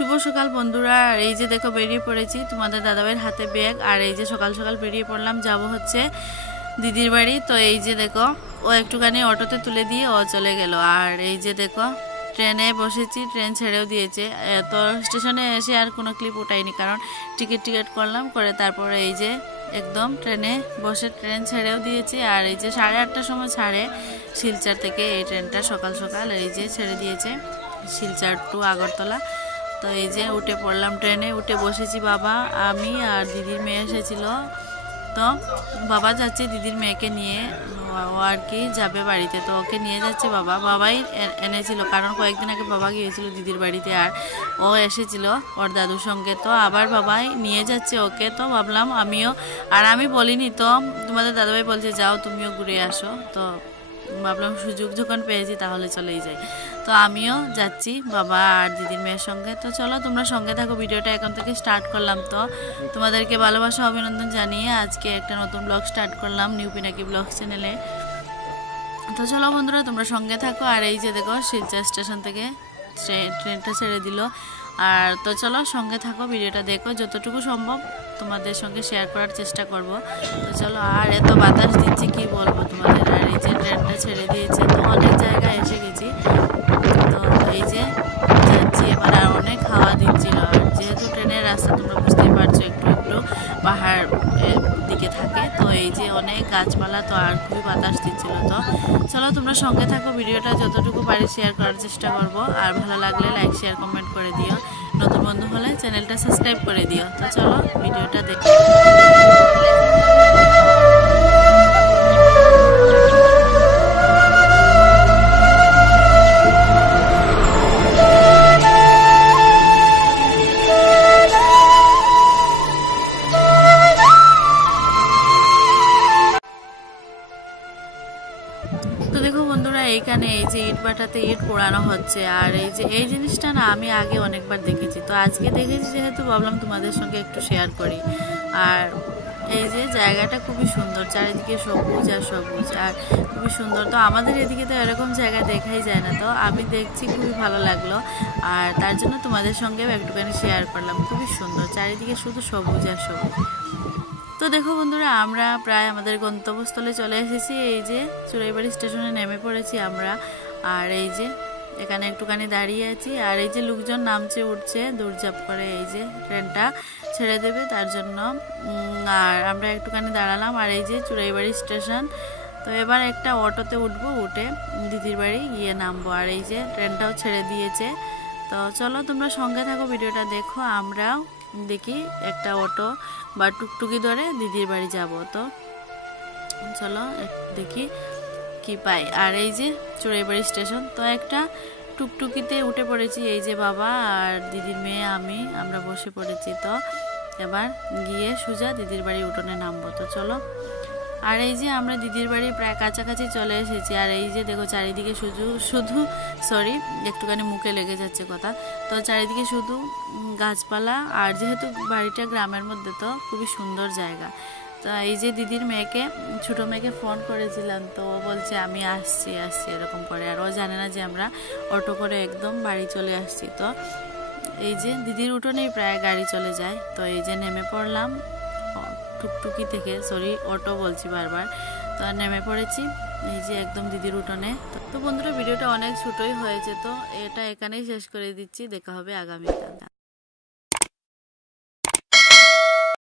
শুভ সকাল বন্ধুরা, এই যে দেখো বেরিয়ে পড়েছি, তোমাদের দাদাভাইয়ের হাতে ব্যাগ। আর এই যে সকাল সকাল বেরিয়ে পড়লাম, যাব হচ্ছে দিদির বাড়ি। তো এই যে দেখো ও একটুখানি অটোতে তুলে দিয়ে ও চলে গেল। আর এই যে দেখো ট্রেনে বসেছি, ট্রেন ছেড়েও দিয়েছে। তো স্টেশনে এসে আর কোনো ক্লিপ উঠাইনি, কারণ টিকিট করলাম, করে তারপরে এই যে একদম ট্রেনে বসে ট্রেন ছেড়েও দিয়েছে। আর এই যে 8:30টার সময় ছাড়ে শিলচর থেকে এই ট্রেনটা, সকাল সকাল এই যে ছেড়ে দিয়েছে শিলচর টু আগরতলা। তো এই যে উঠে পড়লাম ট্রেনে, উঠে বসেছি বাবা, আমি আর দিদির মেয়ে এসেছিল। তো বাবা যাচ্ছে দিদির মেয়েকে নিয়ে, ও আর কি যাবে বাড়িতে, তো ওকে নিয়ে যাচ্ছে বাবাই এনেছিল, কারণ কয়েকদিন আগে বাবা গিয়েছিল দিদির বাড়িতে আর ও এসেছিল ওর দাদুর সঙ্গে। তো আবার বাবাই নিয়ে যাচ্ছে ওকে। তো ভাবলাম আমিও, আর আমি বলিনি, তো তোমাদের দাদাভাই বলছে যাও তুমিও ঘুরে আসো। তো ভাবলাম সুযোগ যখন পেয়েছি তাহলে চলেই যাই। তো আমিও যাচ্ছি বাবা আর দিদির মেয়ের সঙ্গে। তো চলো তোমরা সঙ্গে থাকো, ভিডিওটা এখন থেকে স্টার্ট করলাম। তো তোমাদেরকে ভালোবাসা অভিনন্দন জানিয়ে আজকে একটা নতুন ব্লগ স্টার্ট করলাম নিউ পিনাকি ব্লগ চ্যানেলে। তো চলো বন্ধুরা তোমরা সঙ্গে থাকো। আর এই যে দেখো শিলচর স্টেশন থেকে ট্রেনটা ছেড়ে দিল। আর তো চলো সঙ্গে থাকো, ভিডিওটা দেখো, যতটুকু সম্ভব তোমাদের সঙ্গে শেয়ার করার চেষ্টা করব। তো চলো, আর এত বাতাস দিচ্ছে কি বলবো তোমাদের। আর এই যে ট্রেনটা ছেড়ে দিয়েছে, তো অনেক জায়গায় এসে গেছি। তো এই যে যাচ্ছি এবার, আর অনেক হাওয়া দিচ্ছিল। আর যেহেতু ট্রেনের রাস্তা তোমরা বুঝতেই পারছো একটু একটু পাহাড় দিকে থাকে, তো এই যে অনেক গাছপালা, তো আর খুবই বাতাস দিচ্ছিল। তো চলো তোমরা সঙ্গে থাকো, ভিডিওটা যতটুকু পারি শেয়ার করার চেষ্টা করব। আর ভালো লাগলে লাইক শেয়ার কমেন্ট করে দিও, নতুন বন্ধু হলে চ্যানেলটা সাবস্ক্রাইব করে দিও। তো চলো ভিডিওটা দেখো। তো দেখো বন্ধুরা, এইখানে এই যে ইট ভাটাতে ইট পোড়ানো হচ্ছে। আর এই যে এই জিনিসটা না আমি আগে অনেকবার দেখেছি, তো আজকে দেখেছি যেহেতু ভাবলাম তোমাদের সঙ্গে একটু শেয়ার করি। আর এই যে জায়গাটা খুবই সুন্দর, চারিদিকে সবুজ আর সবুজ, আর খুবই সুন্দর। তো আমাদের এদিকে তো এরকম জায়গা দেখাই যায় না, তো আমি দেখছি খুবই ভালো লাগলো। আর তার জন্য তোমাদের সঙ্গেও একটুখানি শেয়ার করলাম, খুবই সুন্দর, চারিদিকে শুধু সবুজ আর সবুজ। তো দেখো বন্ধুরা, আমরা প্রায় আমাদের গন্তব্যস্থলে চলে এসেছি। এই যে চুরাইবাড়ি স্টেশনে নেমে পড়েছি আমরা। আর এই যে এখানে একটুখানি দাঁড়িয়ে আছি। আর এই যে লোকজন নামছে উঠছে দৌড়ঝাঁপ করে, এই যে ট্রেনটা ছেড়ে দেবে তার জন্য। আর আমরা একটুখানি দাঁড়ালাম। আর এই যে চুরাইবাড়ি স্টেশন। তো এবার একটা অটোতে উঠবো, উঠে দিদির বাড়ি গিয়ে নামবো। আর এই যে ট্রেনটাও ছেড়ে দিয়েছে। তো চলো তোমরা সঙ্গে থাকো, ভিডিওটা দেখো। আমরা দেখি একটা অটো বা টুকটুকি ধরে দিদির বাড়ি যাব। তো চলো দেখি কি পাই। আর এই যে চুরাইবাড়ি স্টেশন, তো একটা টুকটুকিতে উঠে পড়েছি। এই যে বাবা আর দিদির মেয়ে আমরা বসে পড়েছি। তো এবার গিয়ে সোজা দিদির বাড়ি উঠোনে নামবো। তো চলো। আর এই যে আমরা দিদির বাড়ি প্রায় কাছাকাছি চলে এসেছি। আর এই যে দেখো চারিদিকে শুধু সরি একটুখানি মুখে লেগে যাচ্ছে কথা, তো চারিদিকে শুধু গাছপালা। আর যেহেতু বাড়িটা গ্রামের মধ্যে, তো খুবই সুন্দর জায়গা। তো এই যে দিদির মেয়েকে, ছোটো মেয়েকে ফোন করেছিলাম, তো ও বলছে আমি আসছি এরকম করে। আর ও জানে না যে আমরা অটো করে একদম বাড়ি চলে আসছি। তো এই যে দিদির উঠোনেই প্রায় গাড়ি চলে যায়। তো এই যে নেমে পড়লাম টুকটুকি থেকে, সরি অটো বলছি বারবার। তো নেমে পড়েছি এই যে একদম দিদির উঠোনে। তো বন্ধুরা, ভিডিওটা অনেক ছোটই হয়েছে, তো এটা এখানেই শেষ করে দিচ্ছি। দেখা হবে আগামীকাল।